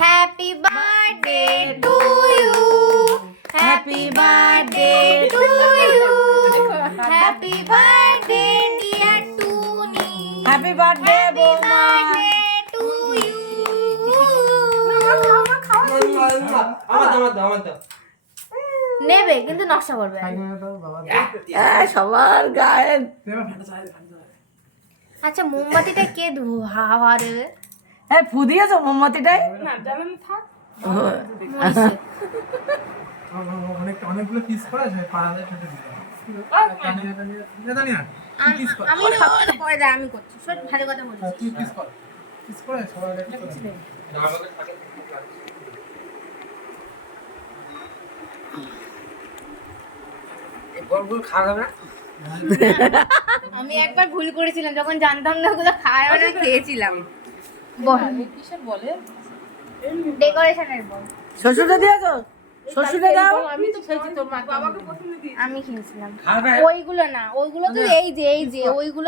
Happy birthday to you, happy birthday to you, happy birthday dear Tuni, happy birthday বৌমা। To you. নেবে কিন্তু নকশা করবে। সবার গায়ে আচ্ছা মোমবাতিটা কে হাওয়া দেবে? হ্যাঁ ফু দিয়েছো মোমবাতিটাই? অনেকগুলো পিস করা আছে পাড়াতে ছোট আমি খাওয়াটা পরে দেয়, আমি করছি। সব ভালো কথা বলছি। তুই পিস করে সবাই আমি একবার ভুল করেছিলাম, যখন জানতাম না ওগুলো খায় না, খেয়েছিলাম। কিসের বলে? ডেকোরেশনের বল। শ্বশুরে দিয়েছো? শ্বশুরে দাও। আমি তো খেয়েছি তোর মা বাবাকে আমি খেয়েছিলাম ওইগুলো না, ওইগুলো তো এই যে ওইগুলো